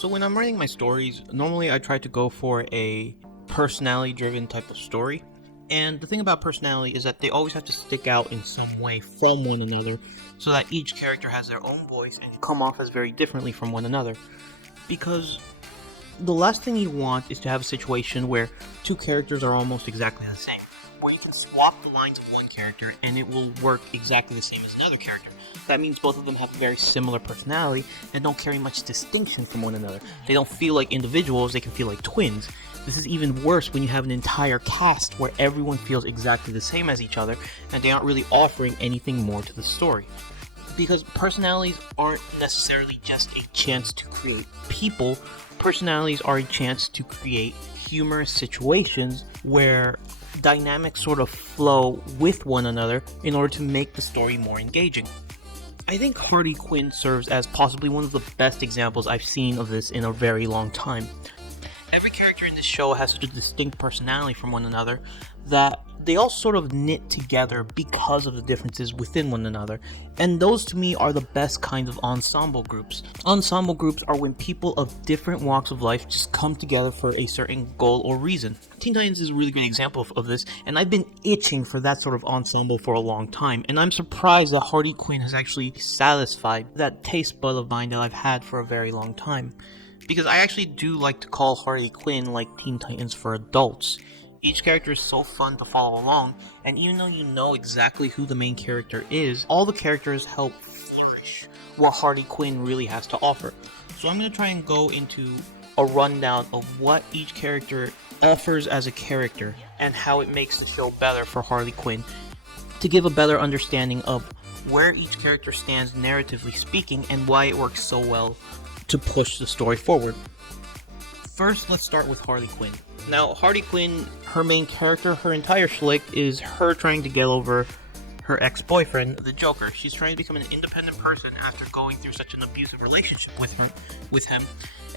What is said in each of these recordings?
So when I'm writing my stories, normally I try to go for a personality-driven type of story. And the thing about personality is that they always have to stick out in some way from one another, so that each character has their own voice and come off as very differently from one another. Because the last thing you want is to have a situation where two characters are almost exactly the same, where you can swap the lines of one character and it will work exactly the same as another character. That means both of them have a very similar personality and don't carry much distinction from one another. They don't feel like individuals, they can feel like twins. This is even worse when you have an entire cast where everyone feels exactly the same as each other and they aren't really offering anything more to the story. Because personalities aren't necessarily just a chance to create people, personalities are a chance to create humorous situations where dynamics sort of flow with one another in order to make the story more engaging. I think Harley Quinn serves as possibly one of the best examples I've seen of this in a very long time. Every character in this show has such a distinct personality from one another that they all sort of knit together because of the differences within one another, and those to me are the best kind of ensemble groups. Ensemble groups are when people of different walks of life just come together for a certain goal or reason. Teen Titans is a really great example of this, and I've been itching for that sort of ensemble for a long time, and I'm surprised that Harley Quinn has actually satisfied that taste bud of mine that I've had for a very long time. Because I actually do like to call Harley Quinn like Teen Titans for adults. Each character is so fun to follow along, and even though you know exactly who the main character is, all the characters help flourish what Harley Quinn really has to offer. So I'm going to try and go into a rundown of what each character offers as a character, and how it makes the show better for Harley Quinn, to give a better understanding of where each character stands narratively speaking, and why it works so well to push the story forward. First, let's start with Harley Quinn. Now, Harley Quinn, her main character, her entire schlick is her trying to get over her ex-boyfriend, the Joker. She's trying to become an independent person after going through such an abusive relationship with him,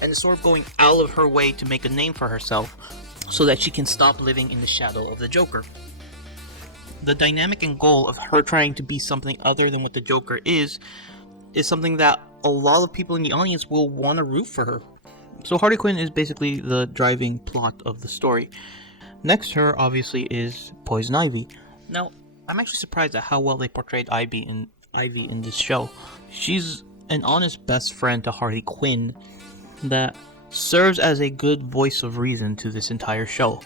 and is sort of going out of her way to make a name for herself so that she can stop living in the shadow of the Joker. The dynamic and goal of her trying to be something other than what the Joker is something that a lot of people in the audience will want to root for her. So Harley Quinn is basically the driving plot of the story. Next to her, obviously, is Poison Ivy. Now, I'm actually surprised at how well they portrayed Ivy in this show. She's an honest best friend to Harley Quinn that serves as a good voice of reason to this entire show.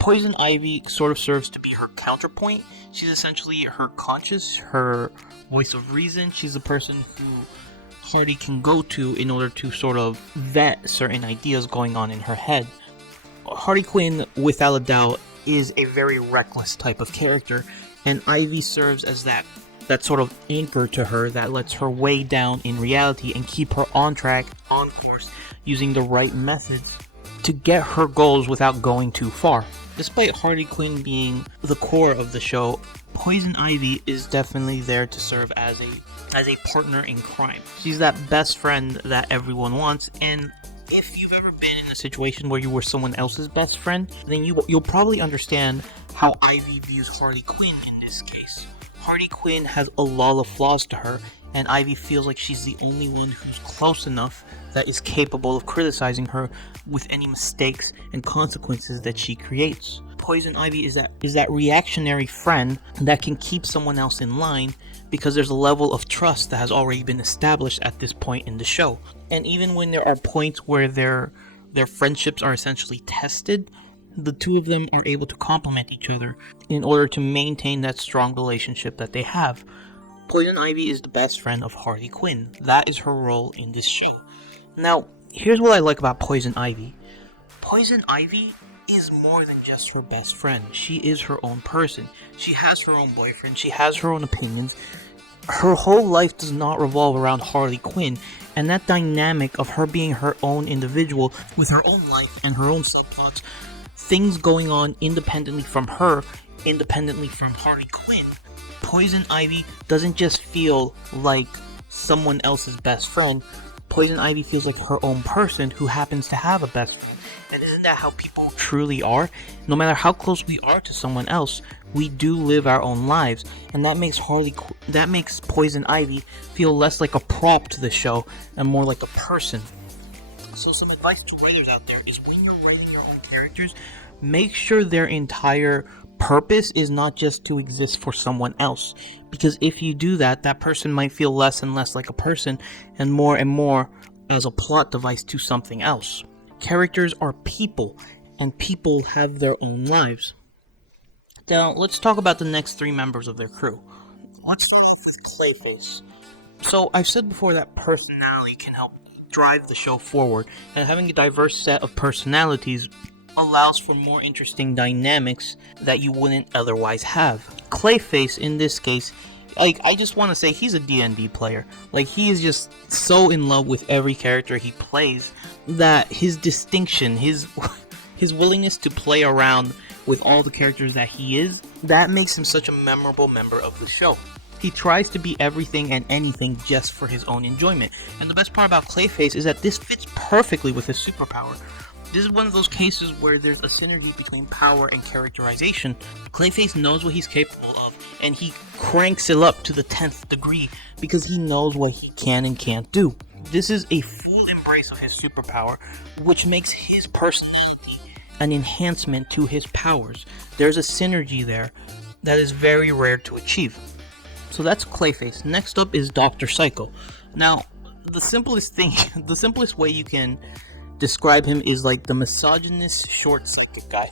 Poison Ivy sort of serves to be her counterpoint. She's essentially her conscience, her voice of reason. She's the person who Harley can go to in order to sort of vet certain ideas going on in her head. Harley Quinn, without a doubt, is a very reckless type of character, and Ivy serves as that sort of anchor to her that lets her way down in reality and keep her on track, on course, using the right methods to get her goals without going too far. Despite Harley Quinn being the core of the show, Poison Ivy is definitely there to serve as a partner in crime. She's that best friend that everyone wants, and if you've ever been in a situation where you were someone else's best friend, then you'll probably understand how Ivy views Harley Quinn in this case. Harley Quinn has a lot of flaws to her, and Ivy feels like she's the only one who's close enough that is capable of criticizing her with any mistakes and consequences that she creates. Poison Ivy is that reactionary friend that can keep someone else in line because there's a level of trust that has already been established at this point in the show. And even when there are points where their friendships are essentially tested, the two of them are able to complement each other in order to maintain that strong relationship that they have. Poison Ivy is the best friend of Harley Quinn. That is her role in this show. Now, here's what I like about Poison Ivy. Poison Ivy is more than just her best friend. She is her own person. She has her own boyfriend. She has her own opinions. Her whole life does not revolve around Harley Quinn, and that dynamic of her being her own individual with her own life and her own subplots, things going on independently from her, independently from Harley Quinn. Poison Ivy doesn't just feel like someone else's best friend. Poison Ivy feels like her own person who happens to have a best friend. And isn't that how people truly are? No matter how close we are to someone else, we do live our own lives, and that makes Poison Ivy feel less like a prop to the show and more like a person. So some advice to writers out there is when you're writing your own characters, make sure their entire purpose is not just to exist for someone else. Because if you do that, that person might feel less and less like a person and more as a plot device to something else. Characters are people, and people have their own lives. Now, let's talk about the next 3 members of their crew. Let's start with Clayface. So, I've said before that personality can help drive the show forward, and having a diverse set of personalities allows for more interesting dynamics that you wouldn't otherwise have. Clayface, in this case, I just want to say he's a D&D player. He is just so in love with every character he plays that his distinction, his willingness to play around with all the characters that he is, that makes him such a memorable member of the show. He tries to be everything and anything just for his own enjoyment. And the best part about Clayface is that this fits perfectly with his superpower. This is one of those cases where there's a synergy between power and characterization. Clayface knows what he's capable of, and he cranks it up to the 10th degree because he knows what he can and can't do. This is a full embrace of his superpower, which makes his personality an enhancement to his powers. There's a synergy there that is very rare to achieve. So that's Clayface. Next up is Dr. Psycho. Now, the simplest way you can describe him is like the misogynist, short-sighted guy.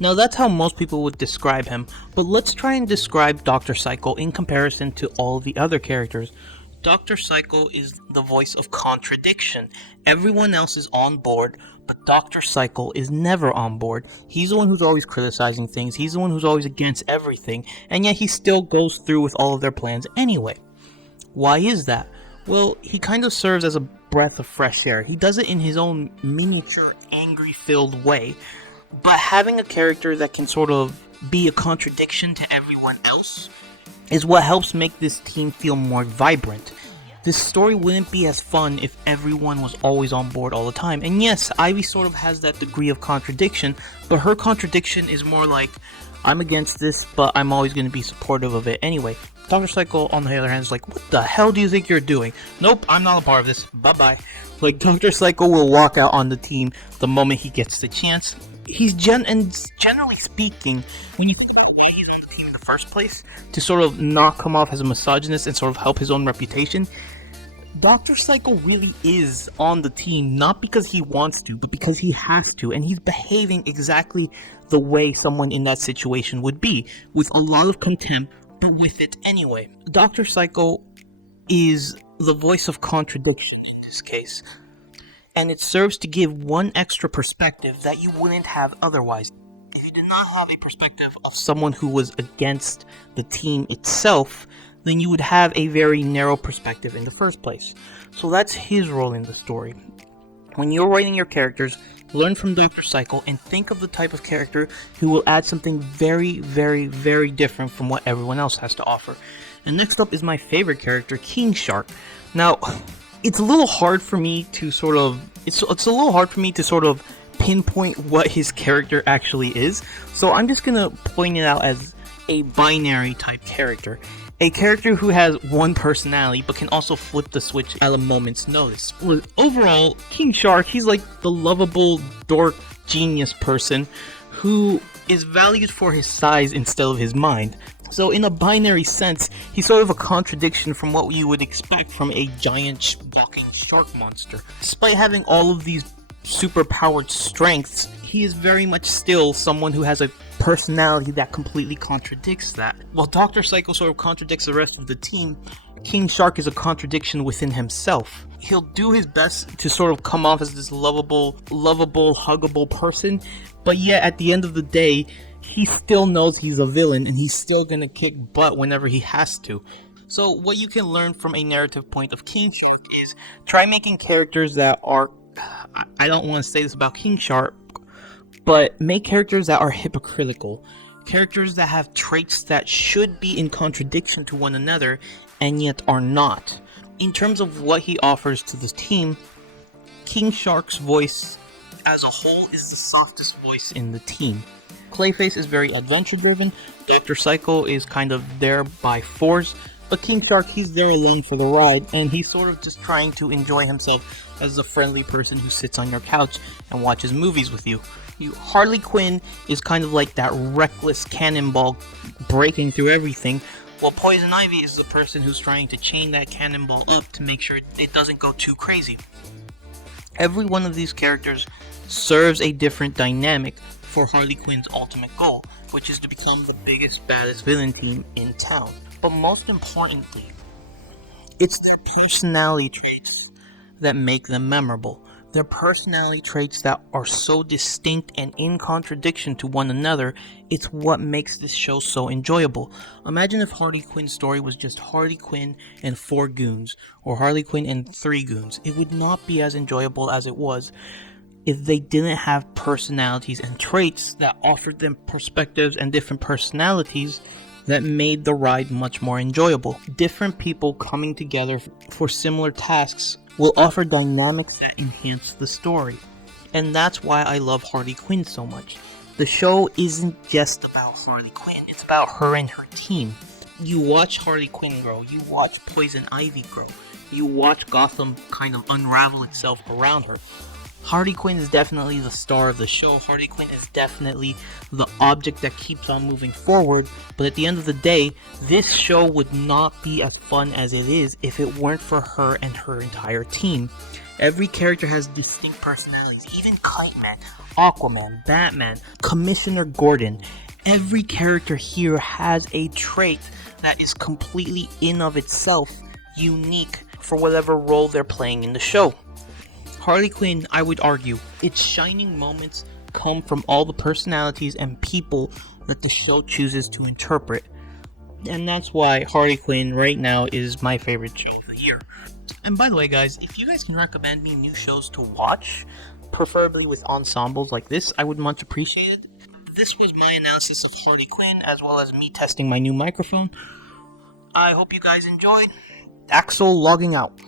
Now, that's how most people would describe him, but let's try and describe Dr. Psycho in comparison to all the other characters. Dr. Psycho is the voice of contradiction. Everyone else is on board, but Dr. Psycho is never on board. He's the one who's always criticizing things, he's the one who's always against everything, and yet he still goes through with all of their plans anyway. Why is that? Well, he kind of serves as a breath of fresh air. He does it in his own miniature, angry-filled way, but having a character that can sort of be a contradiction to everyone else is what helps make this team feel more vibrant. This story wouldn't be as fun if everyone was always on board all the time. And yes, Ivy sort of has that degree of contradiction, but her contradiction is more like, I'm against this, but I'm always going to be supportive of it anyway. Dr. Psycho, on the other hand, is like, what the hell do you think you're doing? Nope, I'm not a part of this. Bye-bye. Dr. Psycho will walk out on the team the moment he gets the chance. And generally speaking, when you think about why he's on the team in the first place, to sort of not come off as a misogynist and sort of help his own reputation, Dr. Psycho really is on the team not because he wants to, but because he has to, and he's behaving exactly the way someone in that situation would be, with a lot of contempt, but with it anyway. Dr. Psycho is the voice of contradiction in this case, and it serves to give one extra perspective that you wouldn't have otherwise. If you did not have a perspective of someone who was against the team itself, then you would have a very narrow perspective in the first place. So that's his role in the story. When you're writing your characters, learn from Dr. Psycho and think of the type of character who will add something very, very, very different from what everyone else has to offer. And next up is my favorite character, King Shark. Now, it's a little hard for me to sort of pinpoint what his character actually is. So I'm just gonna point it out as a binary type character. A character who has one personality but can also flip the switch at a moment's notice. Overall, King Shark, he's like the lovable dork genius person who is valued for his size instead of his mind. So in a binary sense, he's sort of a contradiction from what you would expect from a giant walking shark monster. Despite having all of these super-powered strengths, he is very much still someone who has a personality that completely contradicts that. While Dr. Psycho sort of contradicts the rest of the team, King Shark is a contradiction within himself. He'll do his best to sort of come off as this lovable, huggable person, but yet at the end of the day, he still knows he's a villain and he's still gonna kick butt whenever he has to. So what you can learn from a narrative point of King Shark is try making characters that are, I don't want to say this about King Shark, but make characters that are hypocritical. Characters that have traits that should be in contradiction to one another and yet are not. In terms of what he offers to the team, King Shark's voice as a whole is the softest voice in the team. Clayface is very adventure driven, Dr. Psycho is kind of there by force, But King Shark, he's there alone for the ride, and he's sort of just trying to enjoy himself as a friendly person who sits on your couch and watches movies with you. Harley Quinn is kind of like that reckless cannonball breaking through everything, while Poison Ivy is the person who's trying to chain that cannonball up to make sure it doesn't go too crazy. Every one of these characters serves a different dynamic for Harley Quinn's ultimate goal, which is to become the biggest, baddest villain team in town. But most importantly, it's their personality traits that make them memorable. Their personality traits that are so distinct and in contradiction to one another, it's what makes this show so enjoyable. Imagine if Harley Quinn's story was just Harley Quinn and 4 goons, or Harley Quinn and 3 goons. It would not be as enjoyable as it was if they didn't have personalities and traits that offered them perspectives and different personalities that made the ride much more enjoyable. Different people coming together for similar tasks will offer dynamics that enhance the story. And that's why I love Harley Quinn so much. The show isn't just about Harley Quinn, it's about her and her team. You watch Harley Quinn grow, you watch Poison Ivy grow, you watch Gotham kind of unravel itself around her. Harley Quinn is definitely the star of the show. Harley Quinn is definitely the object that keeps on moving forward. But at the end of the day, this show would not be as fun as it is if it weren't for her and her entire team. Every character has distinct personalities. Even Kite Man, Aquaman, Batman, Commissioner Gordon. Every character here has a trait that is completely in of itself unique for whatever role they're playing in the show. Harley Quinn, I would argue, its shining moments come from all the personalities and people that the show chooses to interpret. And that's why Harley Quinn right now is my favorite show of the year. And by the way, guys, if you guys can recommend me new shows to watch, preferably with ensembles like this, I would much appreciate it. This was my analysis of Harley Quinn, as well as me testing my new microphone. I hope you guys enjoyed. Axel logging out.